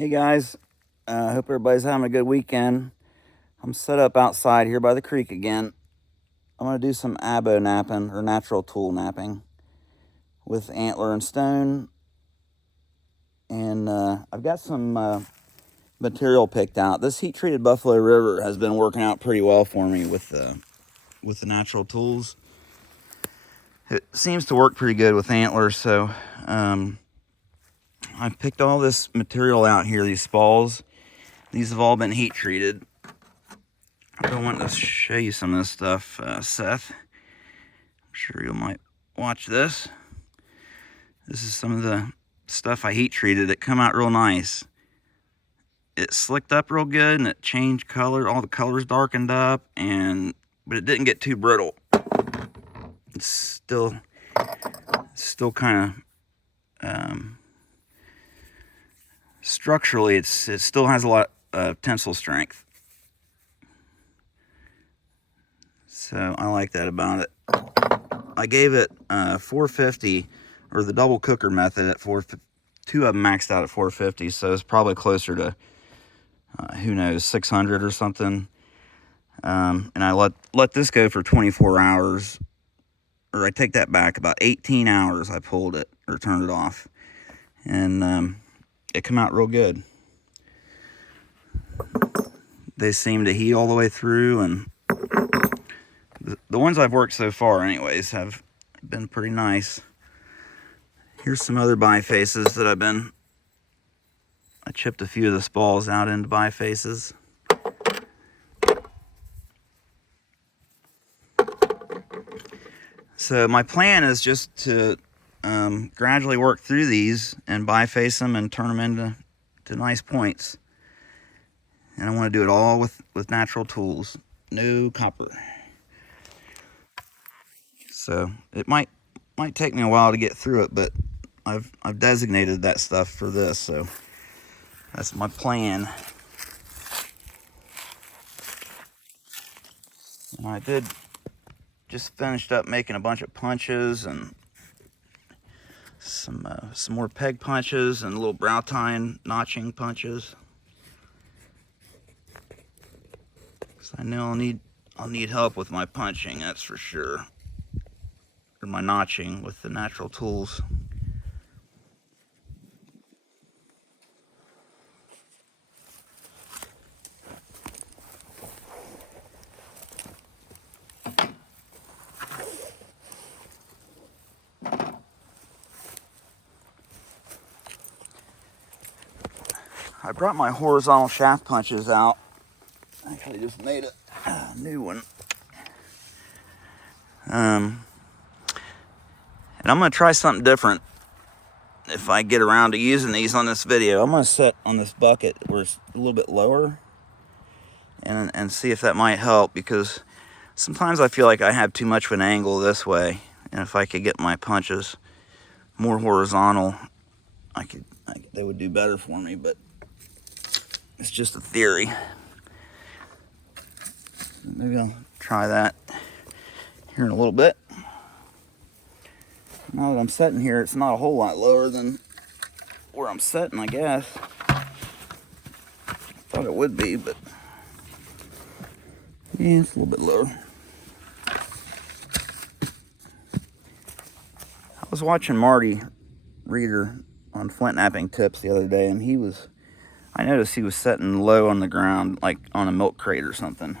Hey guys, hope everybody's having a good weekend. I'm set up outside here by the creek again. I'm going to do some abo napping or natural tool napping with antler and stone. And I've got some material picked out. This heat treated Buffalo River has been working out pretty well for me with the natural tools. It seems to work pretty good with antlers, so I've picked all this material out here, these spalls. These have all been heat treated. I want to show you some of this stuff, Seth. I'm sure you might watch this. This is some of the stuff I heat treated. It come out real nice. It slicked up real good and it changed color. All the colors darkened up, but it didn't get too brittle. It's still kind of structurally, it still has a lot of tensile strength. So I like that about it. I gave it 450, or the double cooker method at 450. Two of them maxed out at 450, so it's probably closer to who knows, 600 or something. And I let this go for 24 hours, or I take that back, about 18 hours. I pulled it or turned it off, and it came out real good. They seem to heat all the way through, and the ones I've worked so far anyways have been pretty nice. Here's some other bifaces that I chipped a few of the spalls out into bifaces. So my plan is just to gradually work through these and biface them and turn them into nice points. And I want to do it all with natural tools, no copper. So it might take me a while to get through it, but I've designated that stuff for this, so that's my plan. And I just finished up making a bunch of punches and some more peg punches and little brow tine notching punches. So I know I'll need help with my punching, that's for sure, or my notching with the natural tools. I brought my horizontal shaft punches out. I actually just made a new one. And I'm going to try something different if I get around to using these on this video. I'm going to set on this bucket where it's a little bit lower and see if that might help, because sometimes I feel like I have too much of an angle this way, and if I could get my punches more horizontal, they would do better for me, but it's just a theory. Maybe I'll try that here in a little bit. Now that I'm sitting here, it's not a whole lot lower than where I'm sitting, I guess. Thought it would be, but yeah, it's a little bit lower. I was watching Marty Reeder on Flint Knapping tips the other day, and I noticed he was sitting low on the ground, like on a milk crate or something.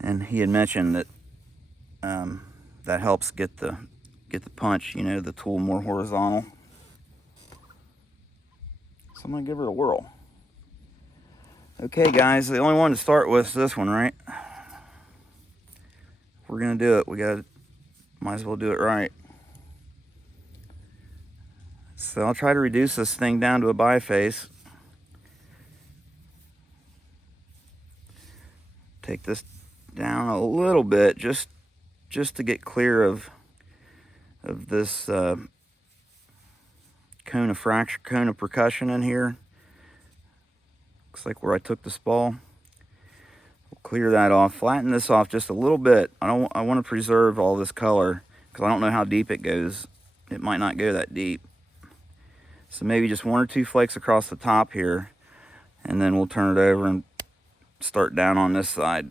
And he had mentioned that that helps get the punch, the tool more horizontal. So I'm gonna give her a whirl. Okay, guys, the only one to start with is this one, right? If we're gonna do it, might as well do it right. So I'll try to reduce this thing down to a biface. Take this down a little bit, just to get clear of this cone of percussion in here. Looks like where I took the spall. We'll clear that off, flatten this off just a little bit. I want to preserve all this color because I don't know how deep it goes. It might not go that deep. So maybe just 1 or 2 flakes across the top here, and then we'll turn it over and start down on this side.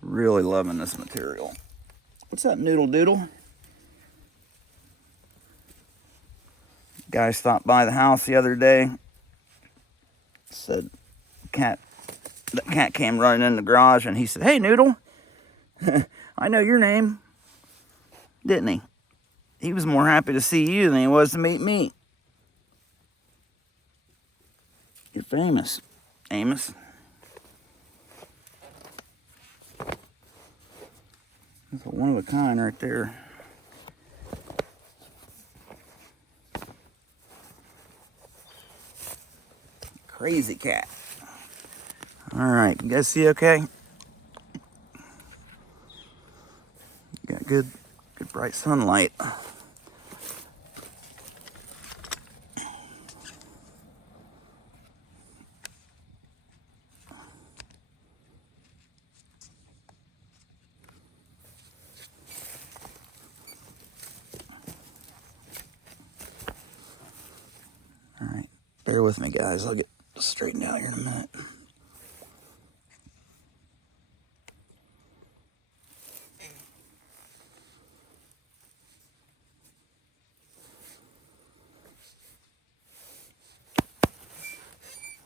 Really loving this material. What's up, Noodle Doodle? Guy stopped by the house the other day. Said the cat came running in the garage, and he said, "Hey, Noodle, I know your name," didn't he? He was more happy to see you than he was to meet me. You're famous, Amos. That's a one of a kind right there. Crazy cat. All right, you guys see okay? Got good bright sunlight. All right, bear with me, guys. I'll get straightened out here in a minute.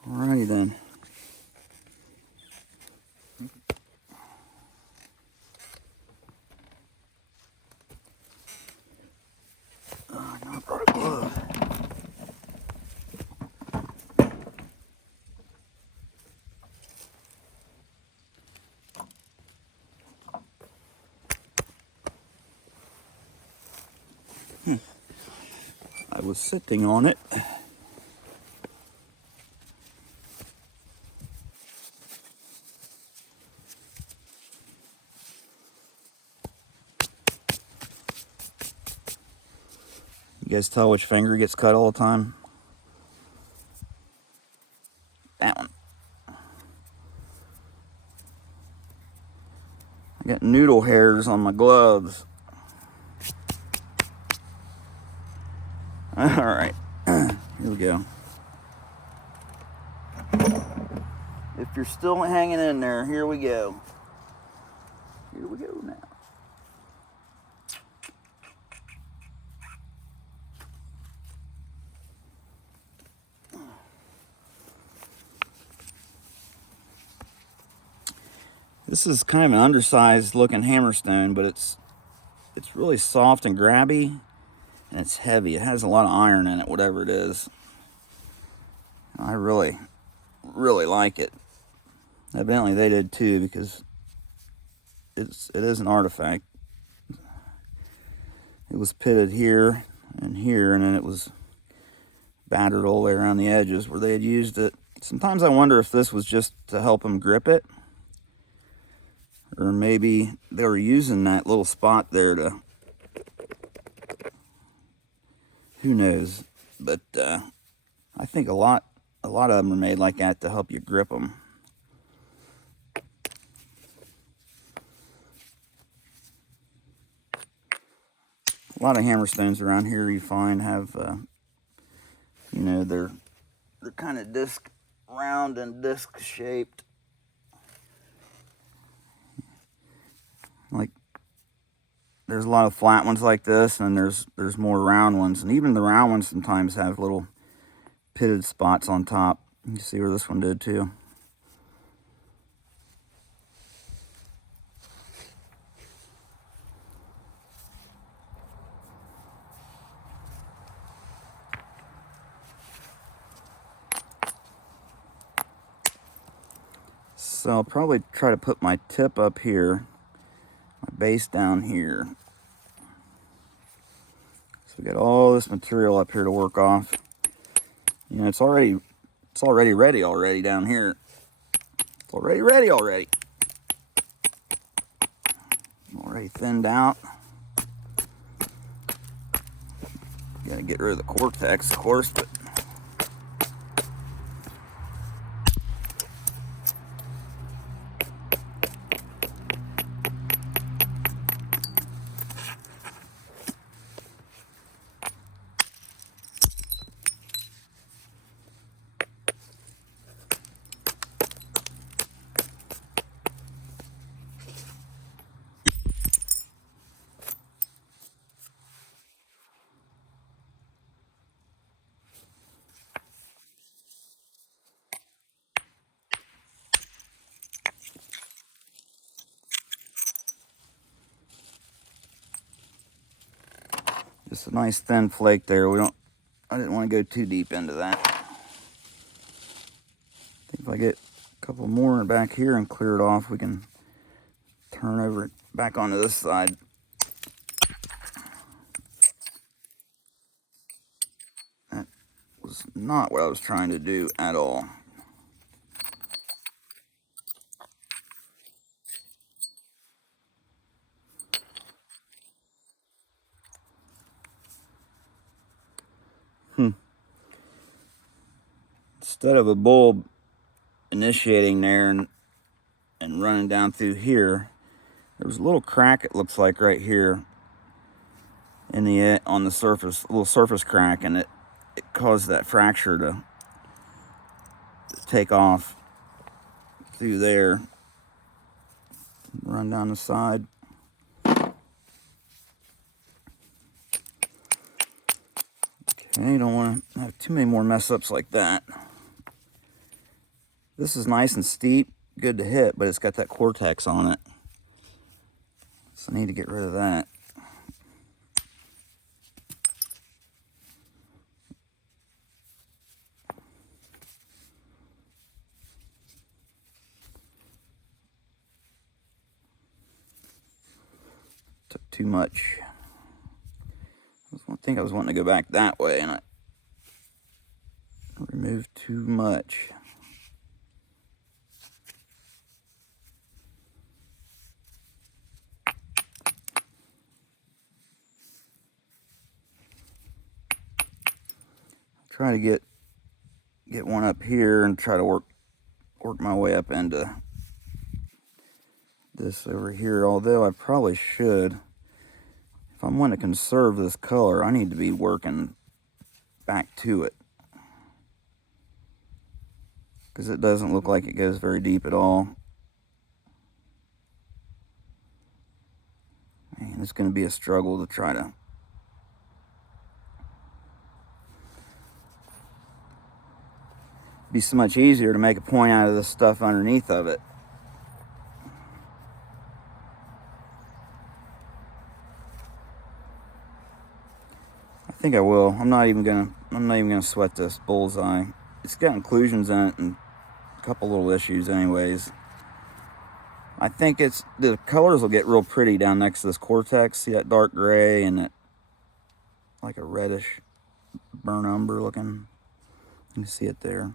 Alrighty then. Oh, I brought a glove. I was sitting on it. You guys tell which finger gets cut all the time? That one. I got noodle hairs on my gloves. All right, here we go. If you're still hanging in there, here we go. Here we go now. This is kind of an undersized looking hammerstone, but it's really soft and grabby, and it's heavy. It has a lot of iron in it, whatever it is. I really like it. Evidently they did too, because it is an artifact. It was pitted here and here, and then it was battered all the way around the edges where they had used it. Sometimes I wonder if this was just to help them grip it, or maybe they were using that little spot there to, who knows. But I think a lot of them are made like that to help you grip them. A lot of hammerstones around here you find have, you know, they're kind of round and disc shaped. Like, there's a lot of flat ones like this, and there's more round ones, and even the round ones sometimes have little pitted spots on top. You can see where this one did too. So I'll probably try to put my tip up here, my base down here. So we got all this material up here to work off. You know, it's already ready down here. It's already ready already. Already thinned out. Gotta get rid of the cortex, of course, but Just a nice thin flake there. I didn't want to go too deep into that. I think if I get a couple more back here and clear it off, we can turn over back onto this side. That was not what I was trying to do at all. Instead of a bulb initiating there and running down through here, there was a little crack, it looks like, right here in the on the surface, a little surface crack, and it caused that fracture to take off through there, run down the side. Okay, you don't want to have too many more mess ups like that. This is nice and steep, good to hit, but it's got that cortex on it, so I need to get rid of that. Took too much. I think I was wanting to go back that way, and I removed too much. Try to get one up here and try to work my way up into this over here, although I probably should. If I'm wanting to conserve this color, I need to be working back to it, because it doesn't look like it goes very deep at all. Man, it's going to be a struggle to try to be so much easier to make a point out of the stuff underneath of it. I think I will. I'm not even gonna sweat this bullseye. It's got inclusions in it and a couple little issues anyways. I think the colors will get real pretty down next to this cortex. See that dark gray and that like a reddish burnt umber looking. You can see it there.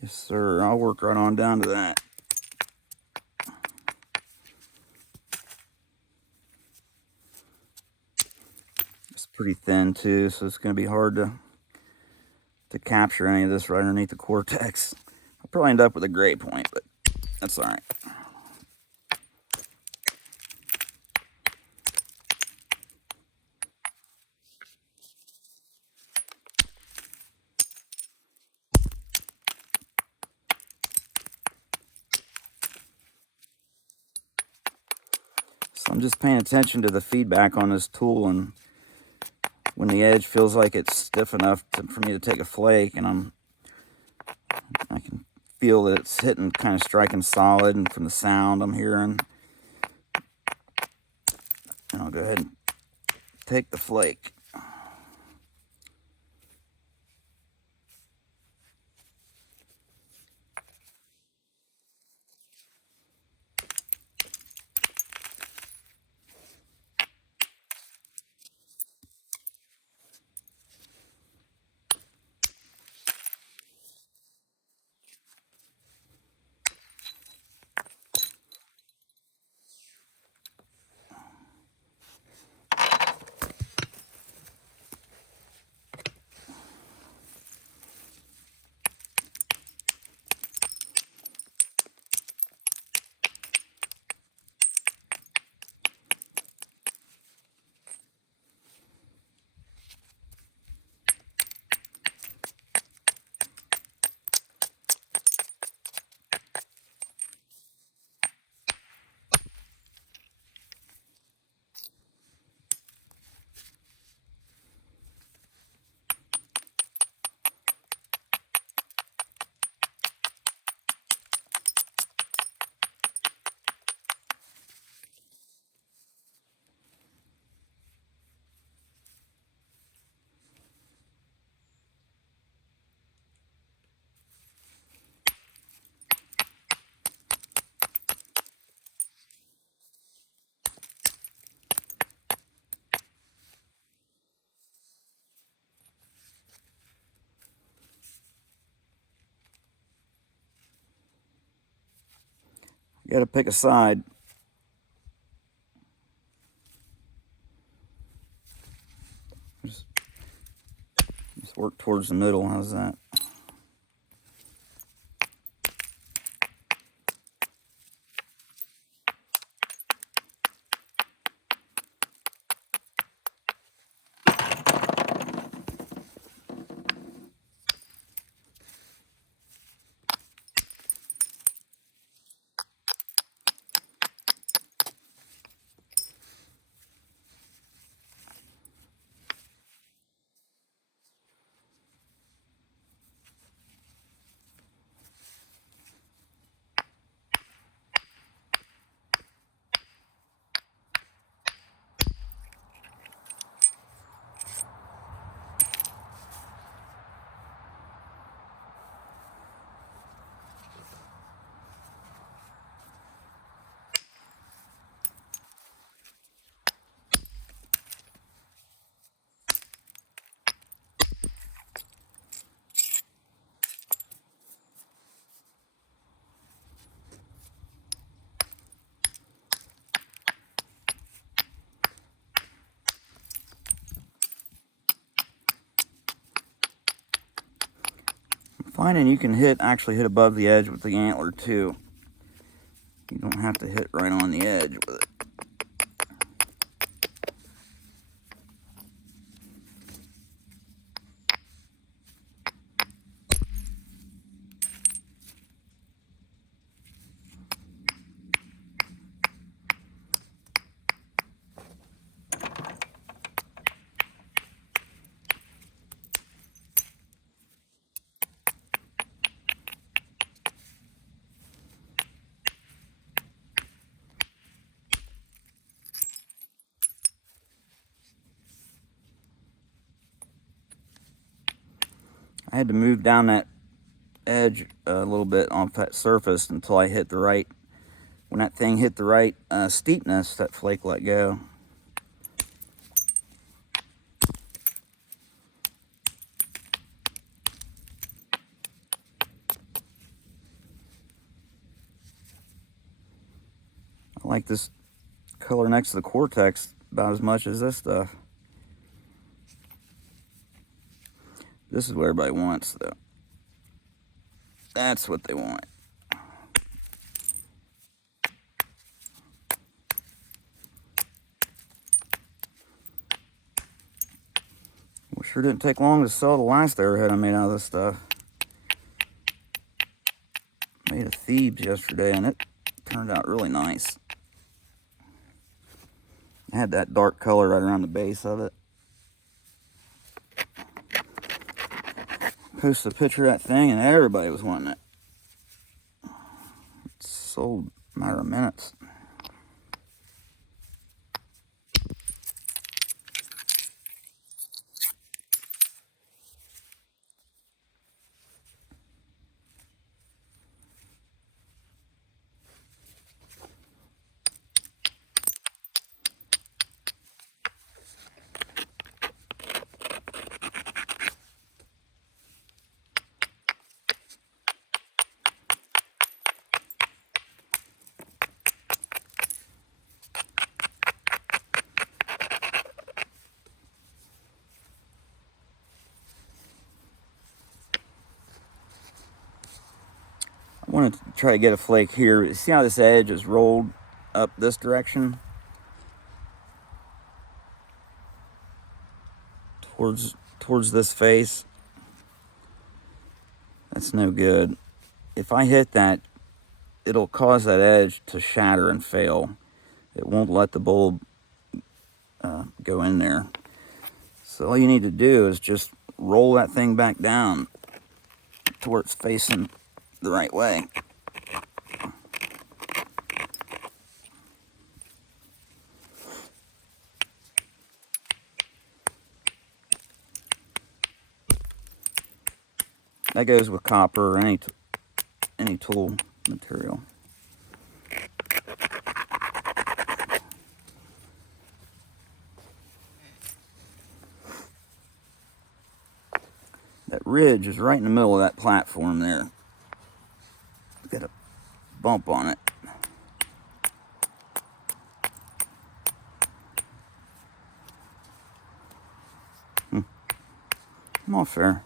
Yes, sir. I'll work right on down to that. It's pretty thin too, so it's going to be hard to capture any of this right underneath the cortex. I'll probably end up with a gray point, but that's all right. So I'm just paying attention to the feedback on this tool, and when the edge feels like it's stiff enough for me to take a flake, and I can feel that it's hitting, kind of striking solid, and from the sound I'm hearing, and I'll go ahead and take the flake. got to pick a side. Just work towards the middle. How's that? Finding you can actually hit above the edge with the antler too. You don't have to hit right on the edge with it. I had to move down that edge a little bit off that surface until I hit the right. When that thing hit the right steepness, that flake let go. I like this color next to the Cortex about as much as this stuff. This is what everybody wants, though. That's what they want. Well, sure didn't take long to sell the last arrowhead I made out of this stuff. Made a Thebes yesterday, and it turned out really nice. It had that dark color right around the base of it. Posted a picture of that thing, and everybody was wanting it. It sold in a matter of minutes. I wanted to try to get a flake here. See how this edge is rolled up this direction? Towards this face. That's no good. If I hit that, it'll cause that edge to shatter and fail. It won't let the bulb go in there. So all you need to do is just roll that thing back down to where it's facing the right way. That goes with copper or any tool material. That ridge is right in the middle of that platform there. Got a bump on it. Come off there.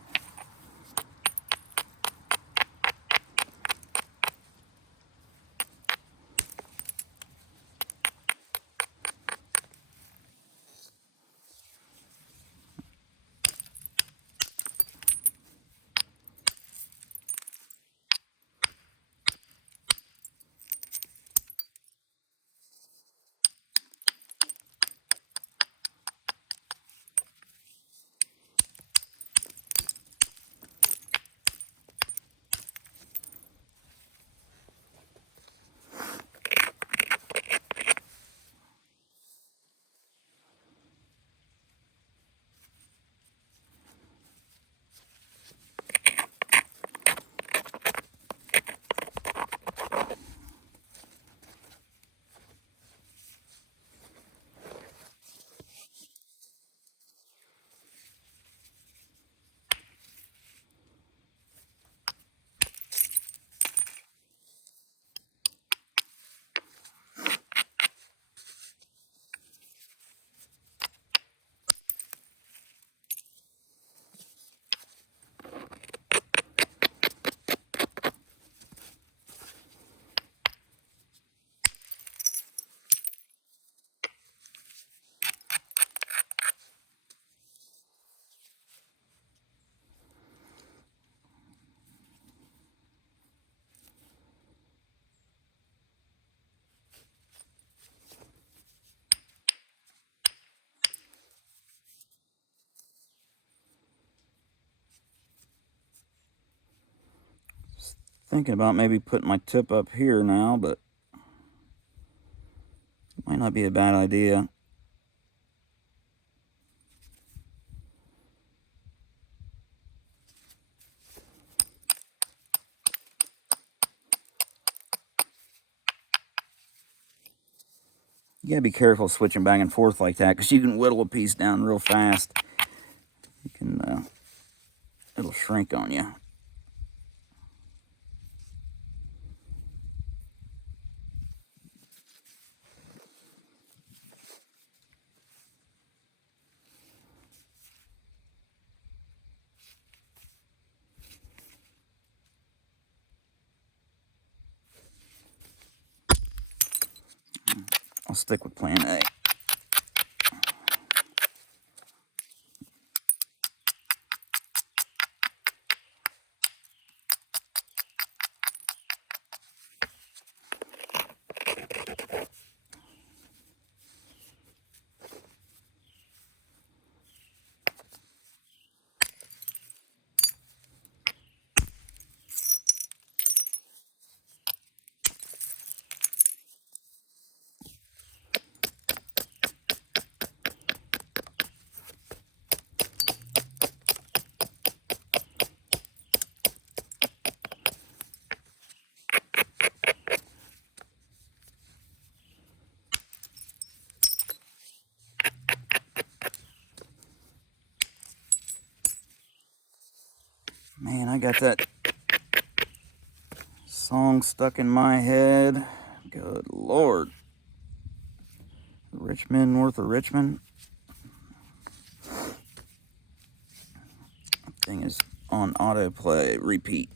Thinking about maybe putting my tip up here now, but it might not be a bad idea. You gotta be careful switching back and forth like that, because you can whittle a piece down real fast. You can, it'll shrink on you. I'll stick with plan A. Man, I got that song stuck in my head. Good Lord. Richmond, north of Richmond. That thing is on autoplay, repeat.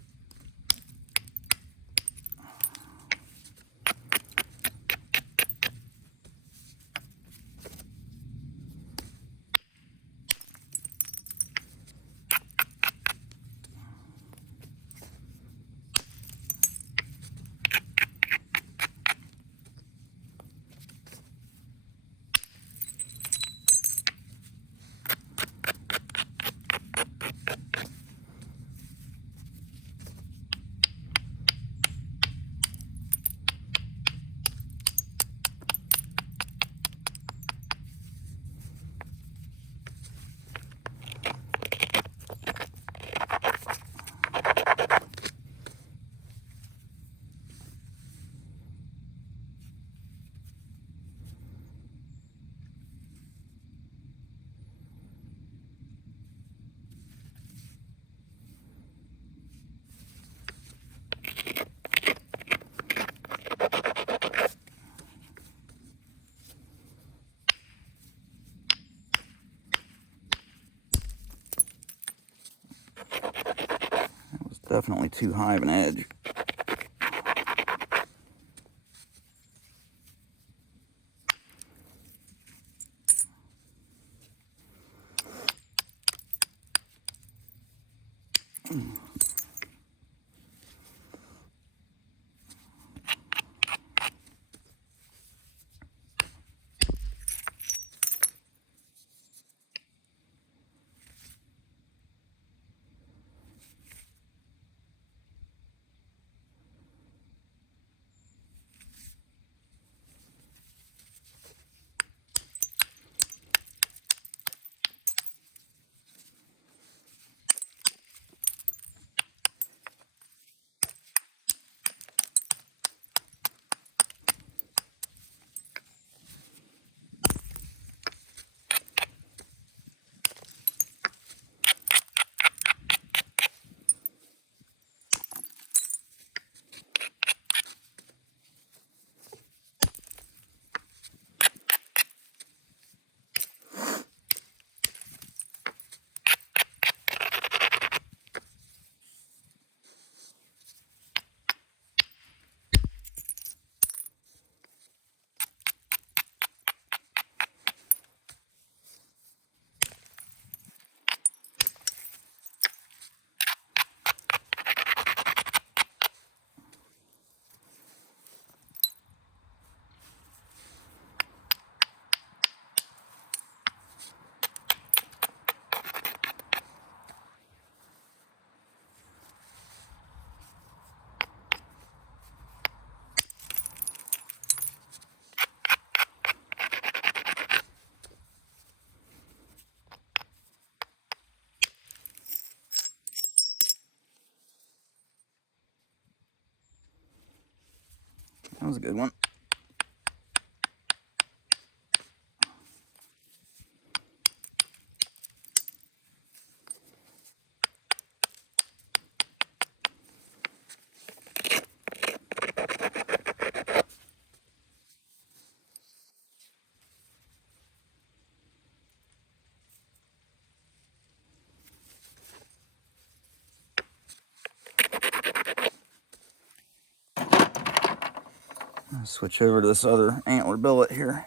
Definitely too high of an edge. That was a good one. I'll switch over to this other antler billet here.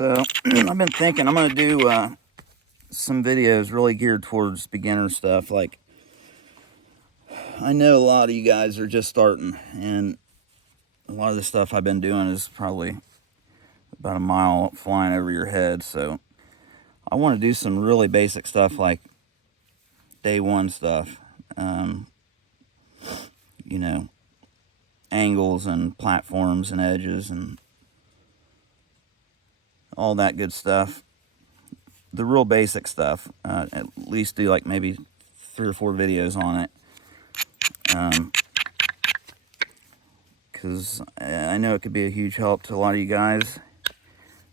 So I've been thinking I'm going to do some videos really geared towards beginner stuff. Like, I know a lot of you guys are just starting, and a lot of the stuff I've been doing is probably about a mile flying over your head. So I want to do some really basic stuff like day one stuff. You know, angles and platforms and edges and all that good stuff. The real basic stuff. At least do like maybe 3 or 4 videos on it. Because I know it could be a huge help to a lot of you guys.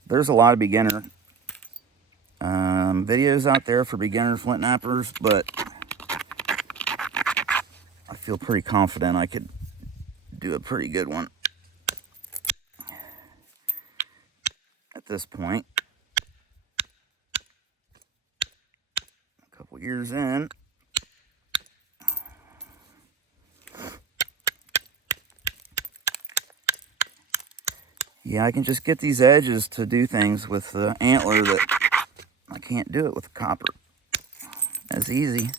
There's a lot of beginner videos out there for beginner flint knappers, but I feel pretty confident I could do a pretty good one at this point. A couple years in. Yeah, I can just get these edges to do things with the antler that I can't do it with copper. That's easy.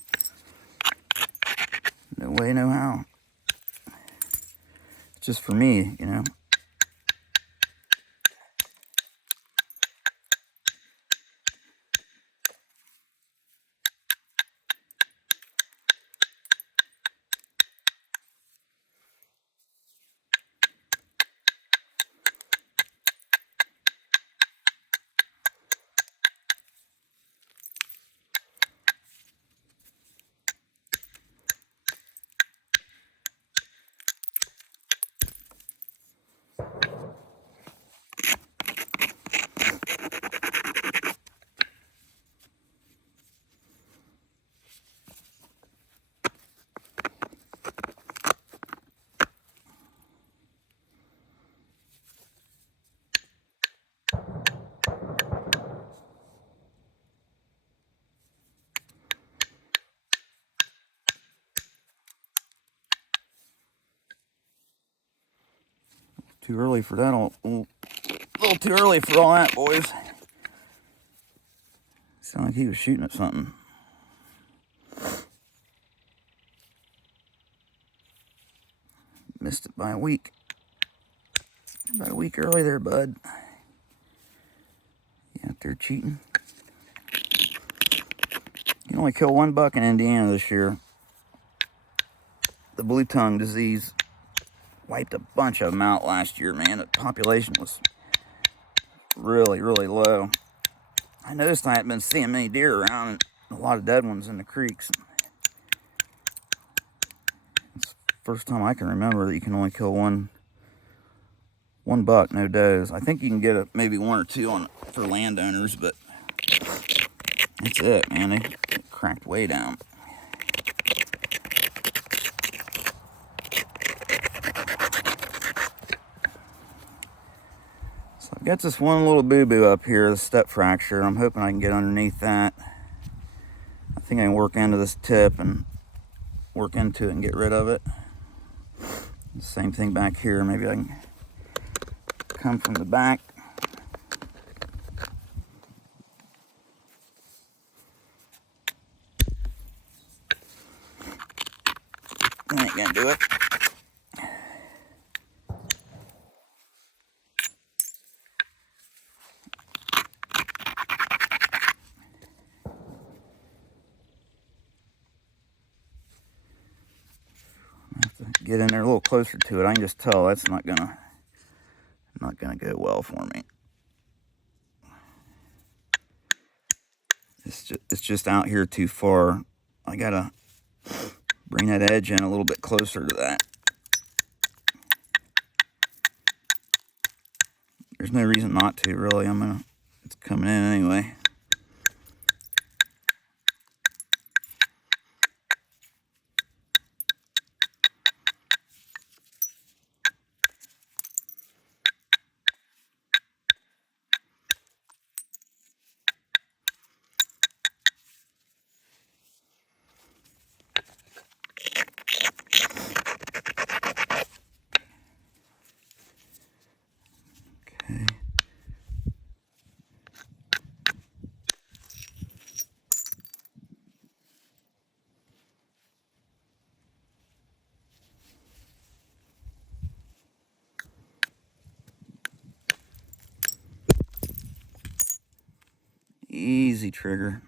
No way, no how. It's just for me, you know. Too early for that. A little too early for all that, boys. Sounded like he was shooting at something. Missed it by a week. About a week early there, bud. You out there cheating? You can only kill 1 buck in Indiana this year. The blue tongue disease wiped a bunch of them out last year, man. The population was really, really low. I noticed I hadn't been seeing many deer around and a lot of dead ones in the creeks. It's the first time I can remember that you can only kill one buck, no does. I think you can get maybe 1 or 2 on for landowners, but that's it, man. They cracked way down. So I've got this one little boo-boo up here, the step fracture. I'm hoping I can get underneath that. I think I can work into this tip and work into it and get rid of it. Same thing back here. Maybe I can come from the back. That ain't gonna do it. Get in there a little closer to it. I can just tell that's not gonna go well for me. It's just out here too far. I gotta bring that edge in a little bit closer to that. There's no reason not to, really. It's coming in anyway. easy trigger.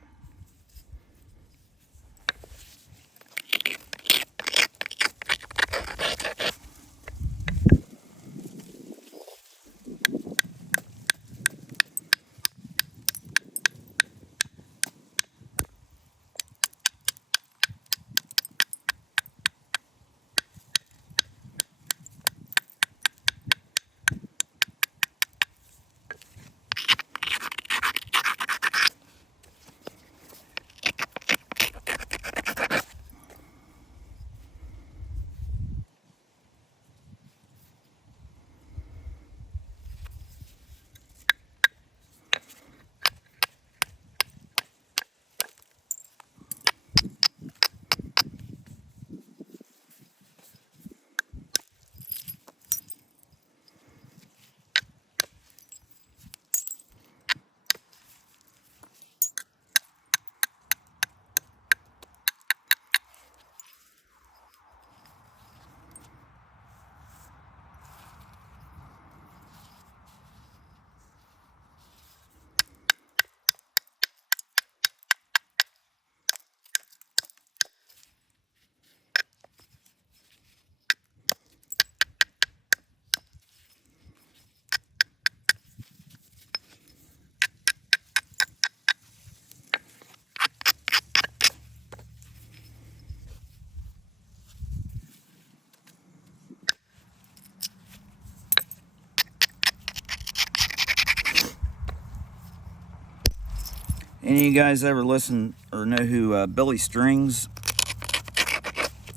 Any of you guys ever listen or know who Billy Strings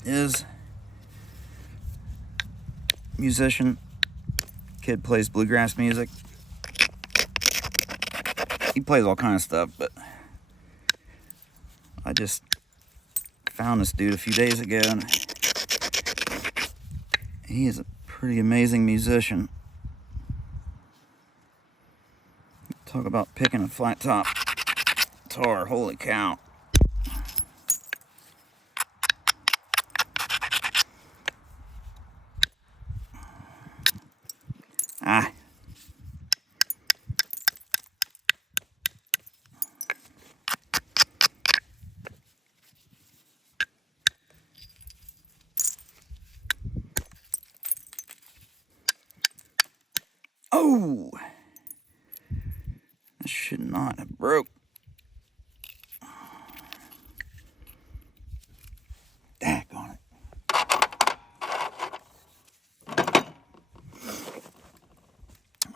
is? Musician. Kid plays bluegrass music. He plays all kind of stuff, but I just found this dude a few days ago, and he is a pretty amazing musician. Talk about picking a flat top guitar, holy cow. Ah. Oh! That should not have broke. Daggone it.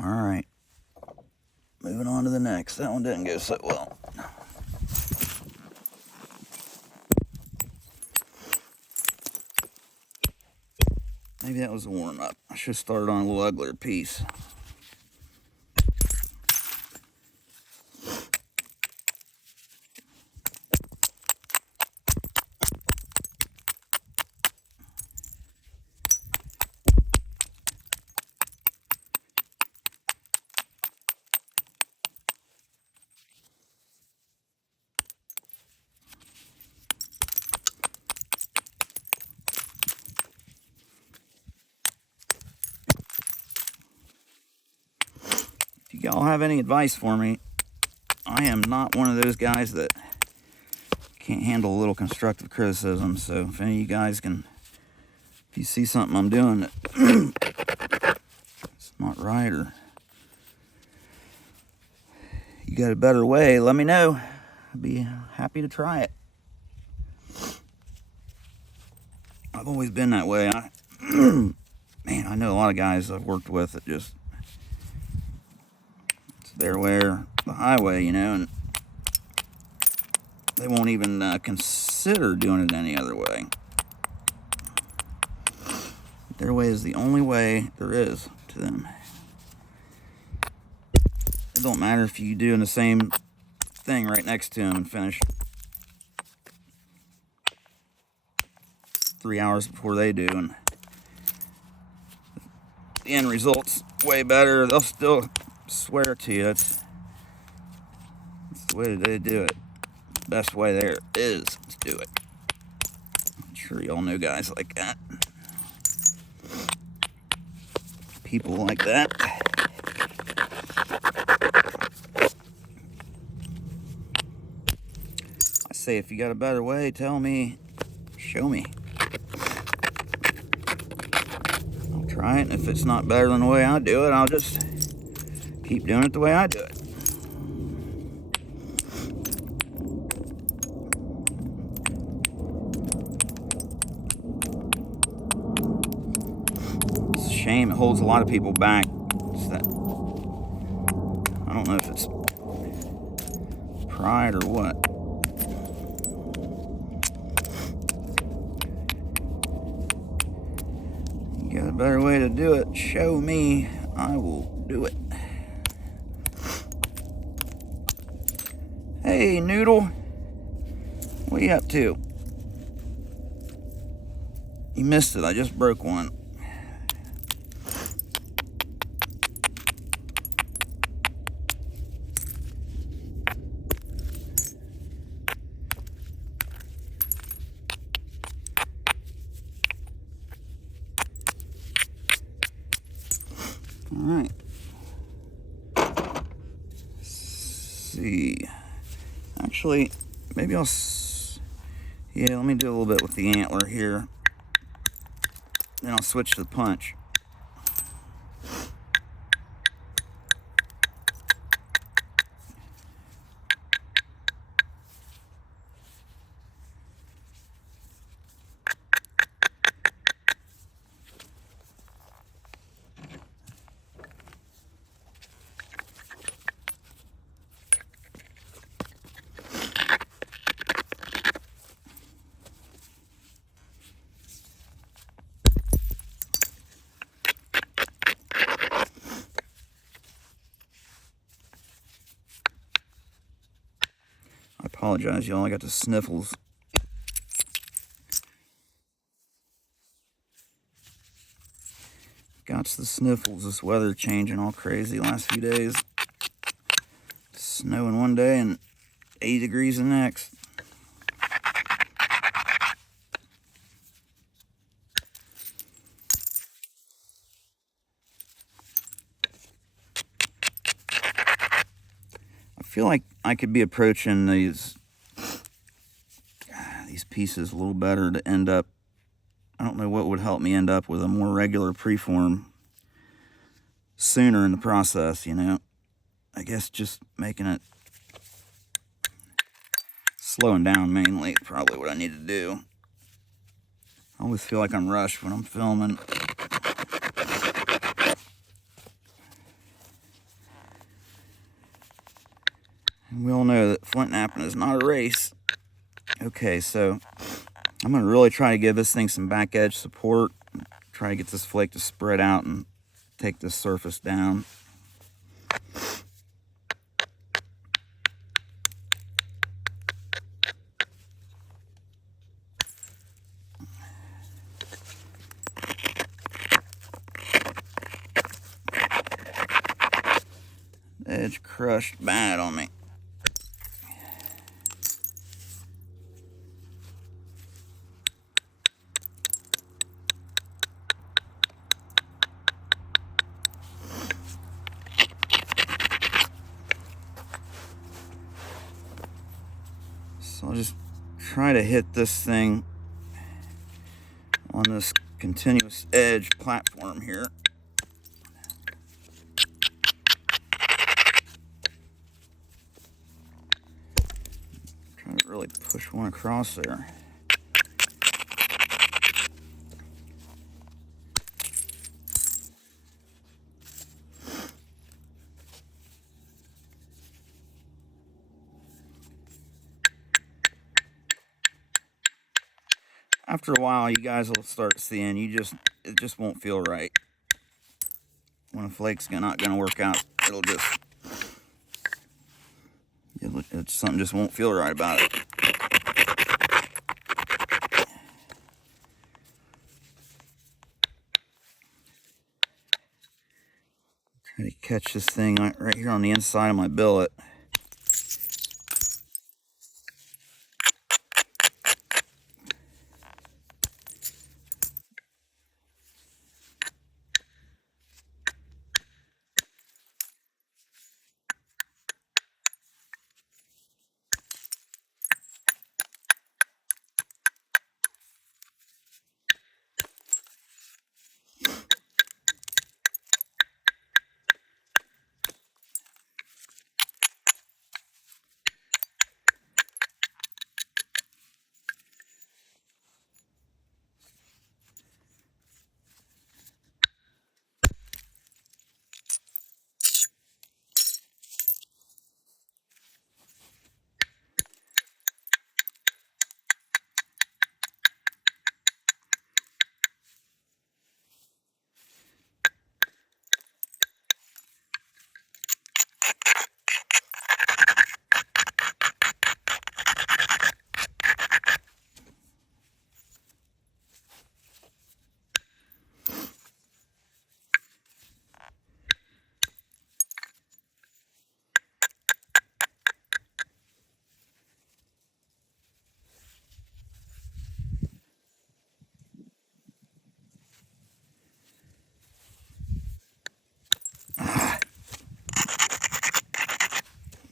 Alright. Moving on to the next. That one didn't go so well. Maybe that was a warm-up. I should have started on a little uglier piece. If y'all have any advice for me, I am not one of those guys that can't handle a little constructive criticism. So if any of you guys can, if you see something I'm doing that it's not right, or you got a better way, let me know. I'd be happy to try it. I've always been that way. Man, I know a lot of guys I've worked with that just, it's their way or the highway, you know, and they won't even consider doing it any other way. Their way is the only way there is to them. It don't matter if you doing the same thing right next to them and finish 3 hours before they do, and the end result's way better. They'll still swear to you that's the way they do it. Best way there is to do it. I'm sure y'all know guys like that. People like that. say, if you got a better way, tell me, show me. I'll try it, and if it's not better than the way I do it, I'll just keep doing it the way I do it. It's a shame, it holds a lot of people back. It's that, I don't know if it's pride or what. You got a better way to do it, show me, I will do it. Hey, Noodle, what are you up to? You missed it, I just broke one. Alright. See. Actually, maybe I'll... Yeah, let me do a little bit with the antler here. Then I'll switch to the punch. I apologize, y'all. I got the sniffles. Got the sniffles. This weather changing all crazy last few days. Snowing one day and 80 degrees the next. I feel like I could be approaching these pieces a little better to end up. I don't know what would help me end up with a more regular preform sooner in the process, you know. I guess just making it, slowing down mainly is probably what I need to do. I always feel like I'm rushed when I'm filming. And we all know that Flint Knapping is not a race. Okay, so I'm going to really try to give this thing some back edge support. Try to get this flake to spread out and take this surface down. The edge crushed bad on me. So I'll just try to hit this thing on this continuous edge platform here. Try to really push one across there. After a while, you guys will start seeing it just won't feel right. When a flake's not going to work out, something just won't feel right about it. Try to catch this thing right here on the inside of my billet.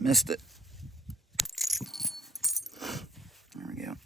missed it. There we go.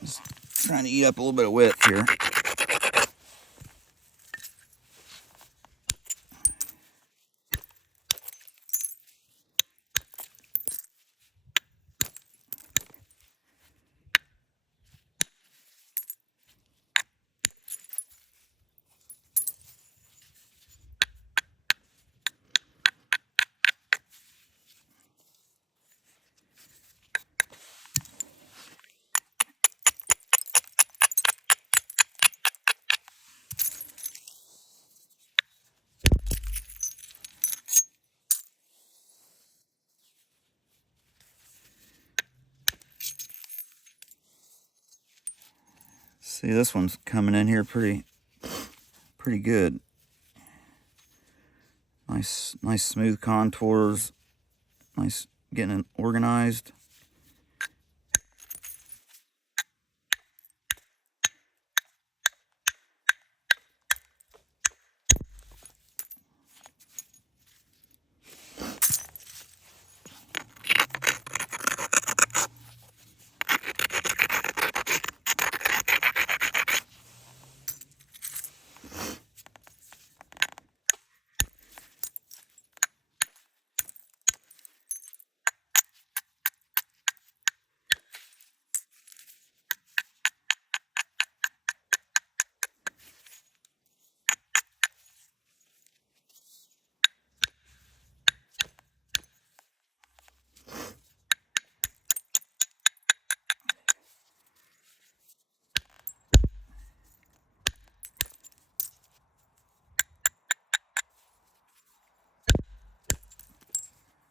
Just trying to eat up a little bit of width here. See, this one's coming in here pretty good. Nice smooth contours. Nice getting it organized.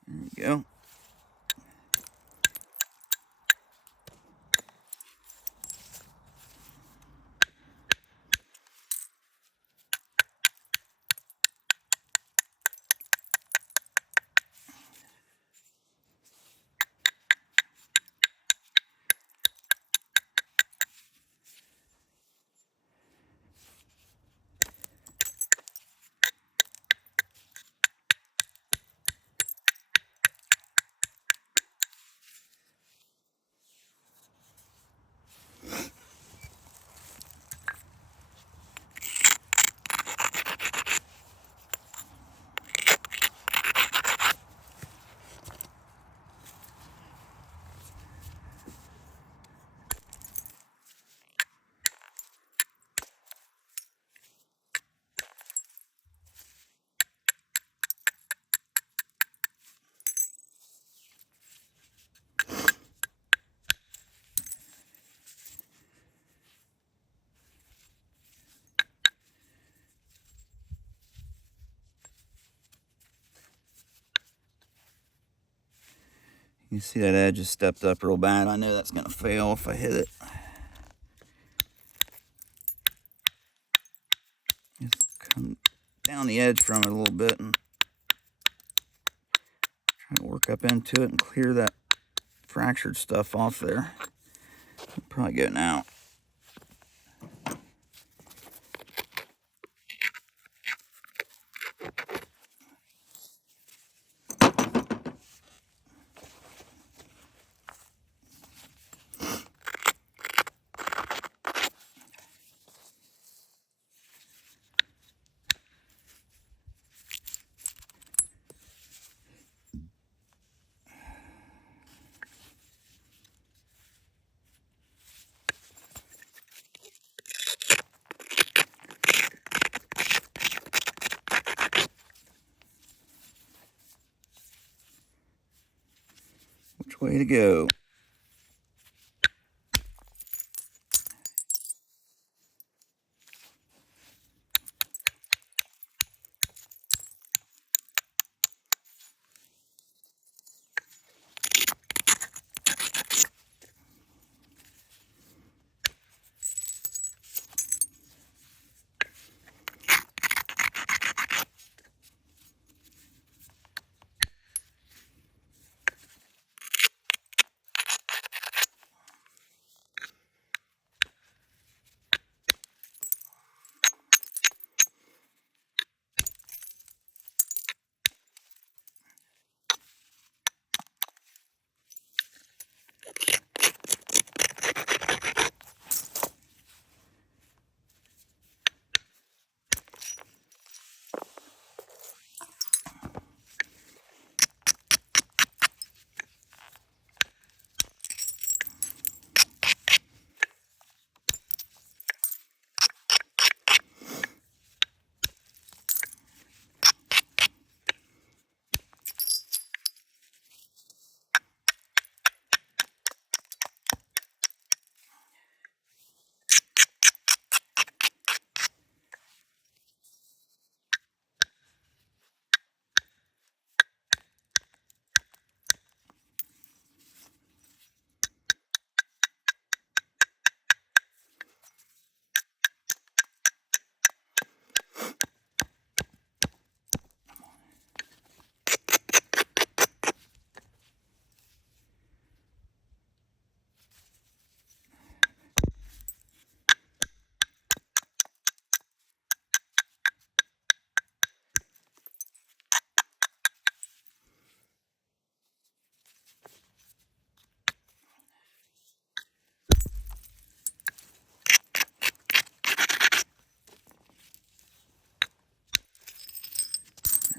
There we go. You see that edge has stepped up real bad. I know that's going to fail if I hit it. Just come down the edge from it a little bit and try to work up into it and clear that fractured stuff off there. Probably go now. Which way to go?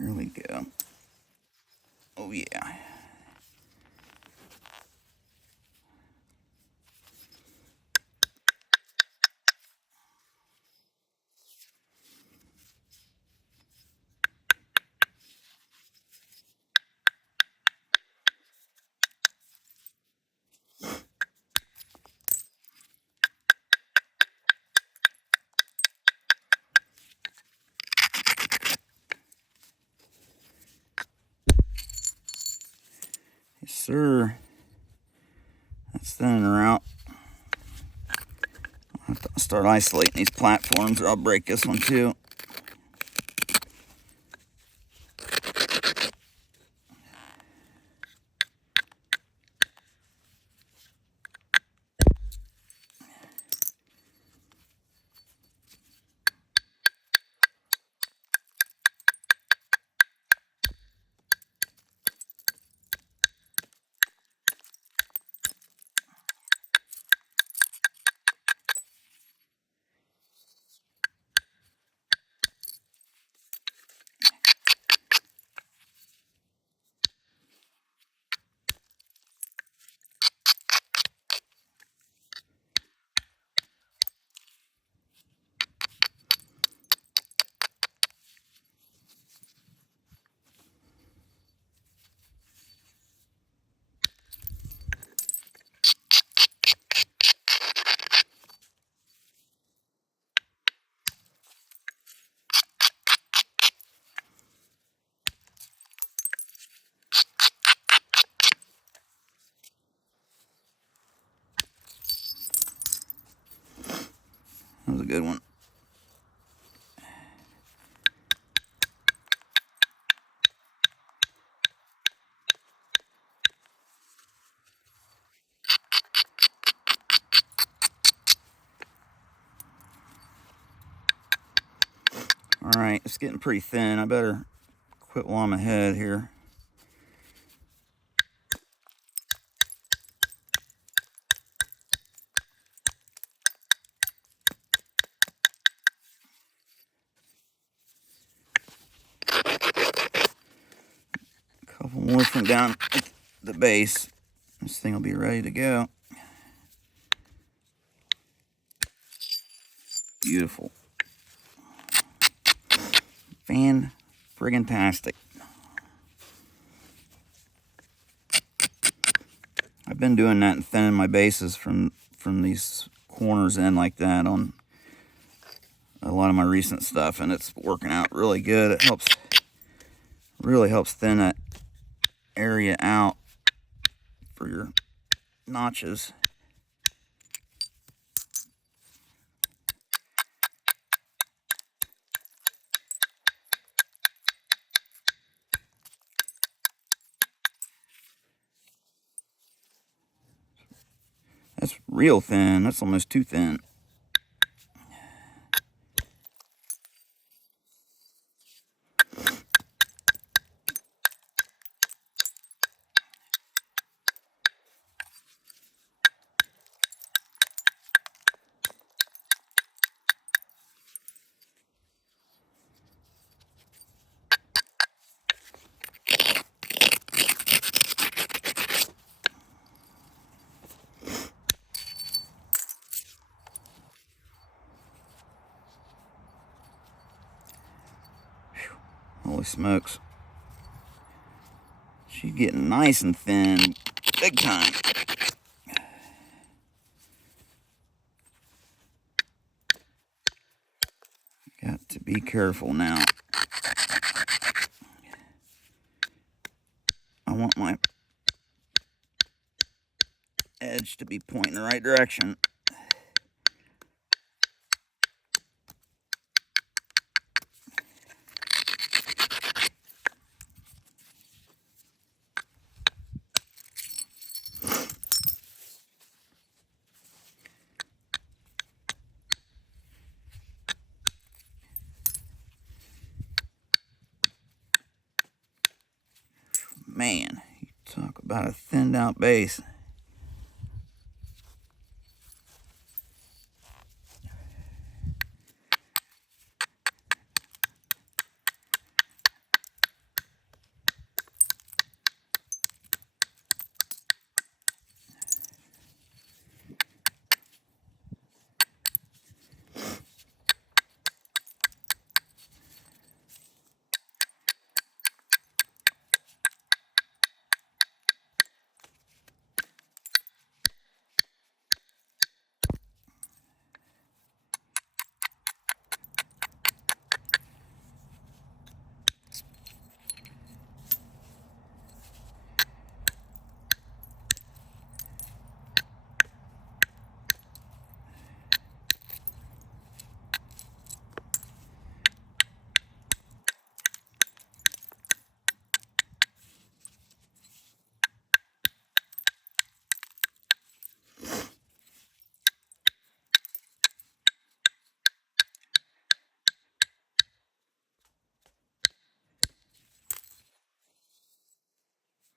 There we go. Oh yeah. Yes, sir. That's thinning her out. I'll have to start isolating these platforms or I'll break this one too. That was a good one. All right, it's getting pretty thin. I better quit while I'm ahead here. A couple more from down at the base. This thing will be ready to go. Beautiful. Fan-friggin-tastic. I've been doing that and thinning my bases from these corners in like that on a lot of my recent stuff, and it's working out really good. It really helps thin that area out for your notches. That's real thin. That's almost too thin. Holy smokes. She's getting nice and thin, big time. Got to be careful now. I want my edge to be pointing the right direction. Man, you talk about a thinned out base.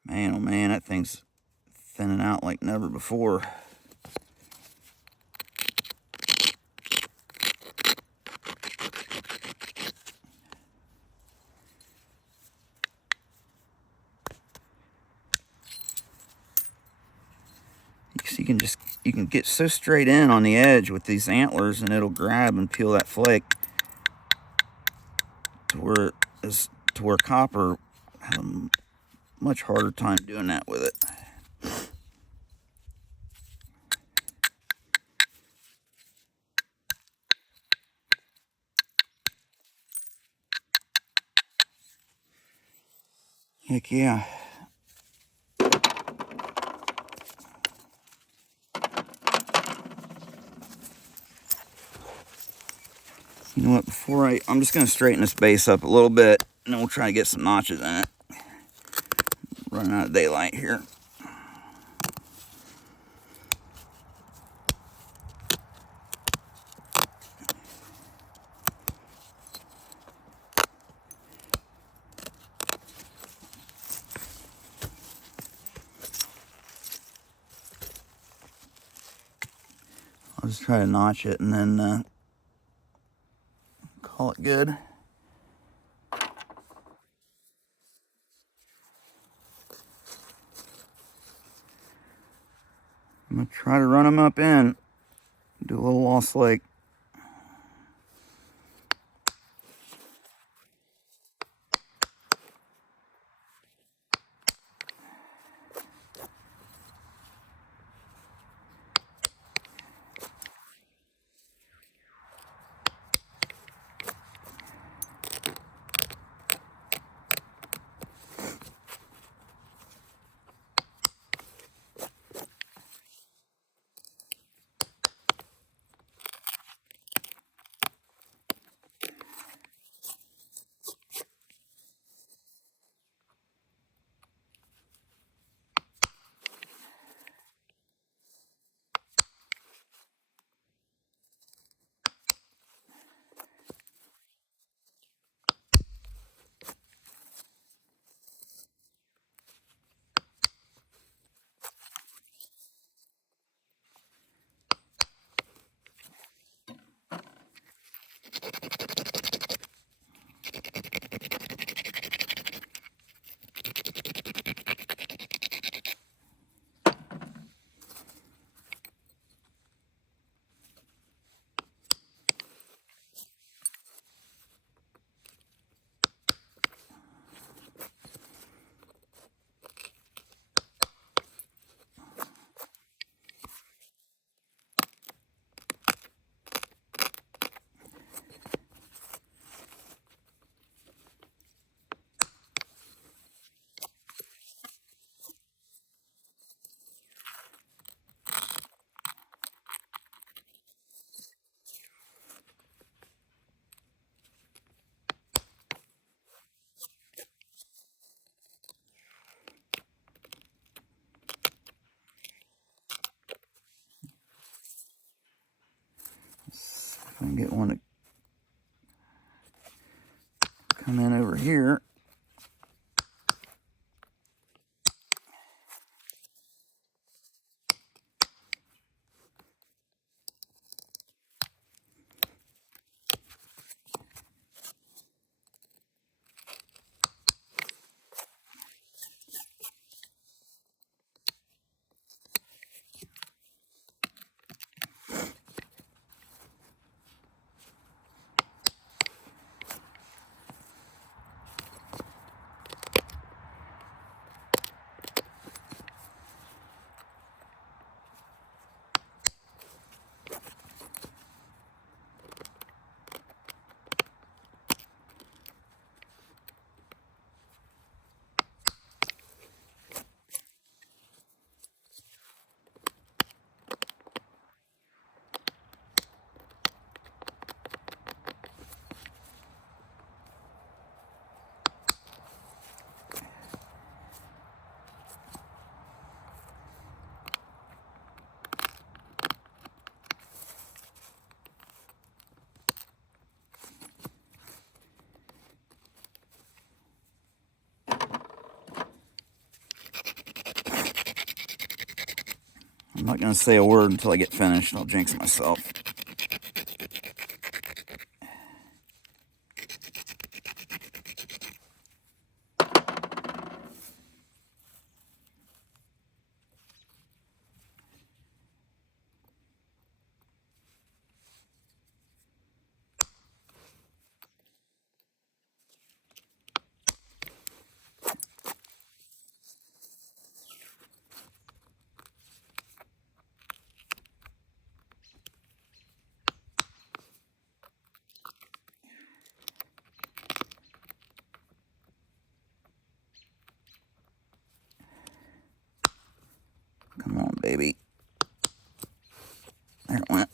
Man, oh man, that thing's thinning out like never before. You can get so straight in on the edge with these antlers, and it'll grab and peel that flake to where copper had a much harder time doing that with it. Heck yeah. You know what, I'm just going to straighten this base up a little bit, and then we'll try to get some notches in it. Running out of daylight here. I'll just try to notch it and then call it good. I'm going to try to run them up in. Do a little lost lake. I can get one to come in over here. I'm not going to say a word until I get finished. I'll jinx myself. Come on, baby. There it went.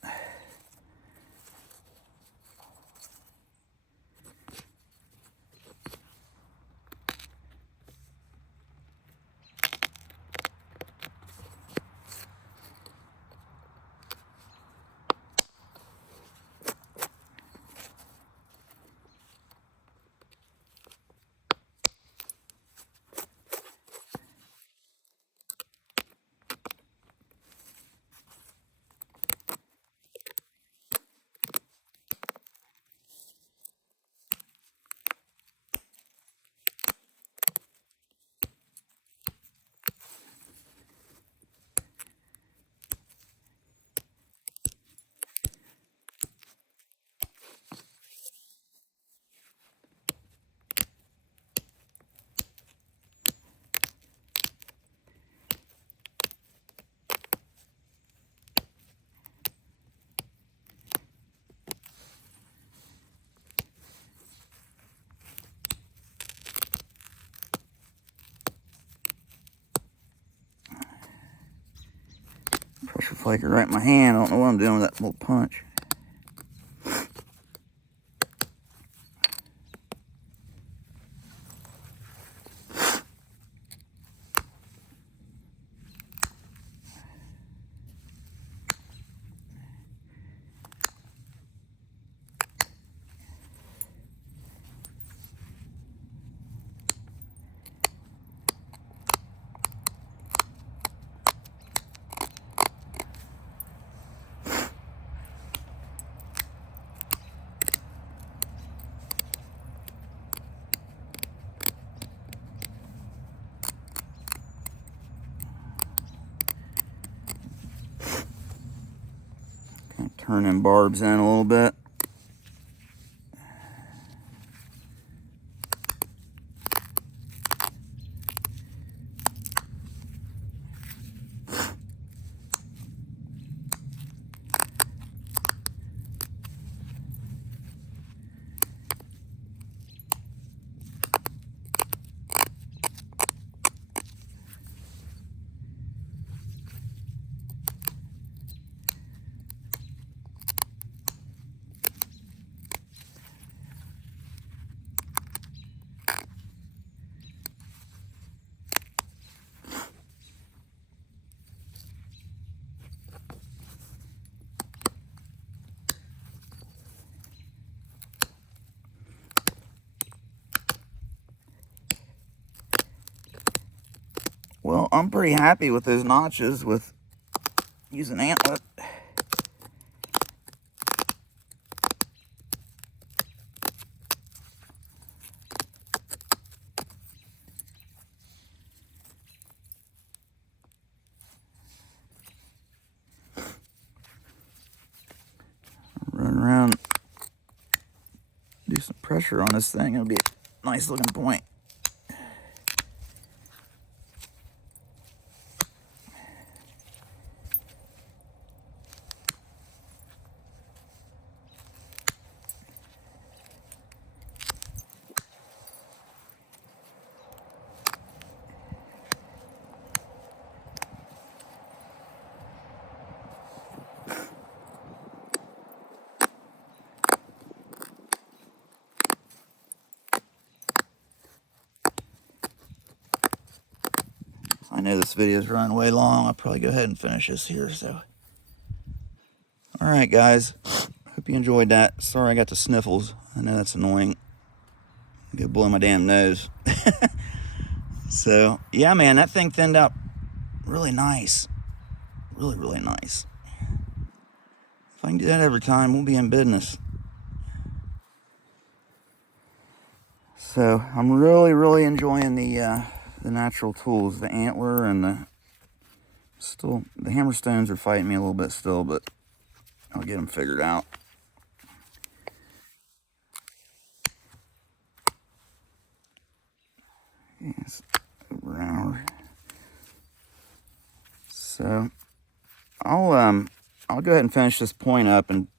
Pressure flaker right in my hand. I don't know what I'm doing with that little punch. Turn them barbs in a little bit. Well, I'm pretty happy with those notches with using antler. Run around, do some pressure on this thing. It'll be a nice looking point. I know this video is running way long. I'll probably go ahead and finish this here. So, all right, guys. Hope you enjoyed that. Sorry I got the sniffles. I know that's annoying. Go blow my damn nose. So, yeah, man, that thing thinned out really nice. Really, really nice. If I can do that every time, we'll be in business. So, I'm really, really enjoying the natural tools, the antler and the hammerstones are fighting me a little bit still, but I'll get them figured out. Yes, over an hour. So I'll go ahead and finish this point up and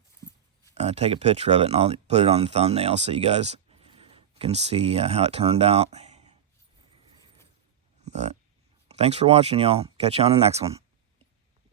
take a picture of it, and I'll put it on the thumbnail so you guys can see how it turned out. But thanks for watching, y'all. Catch you on the next one.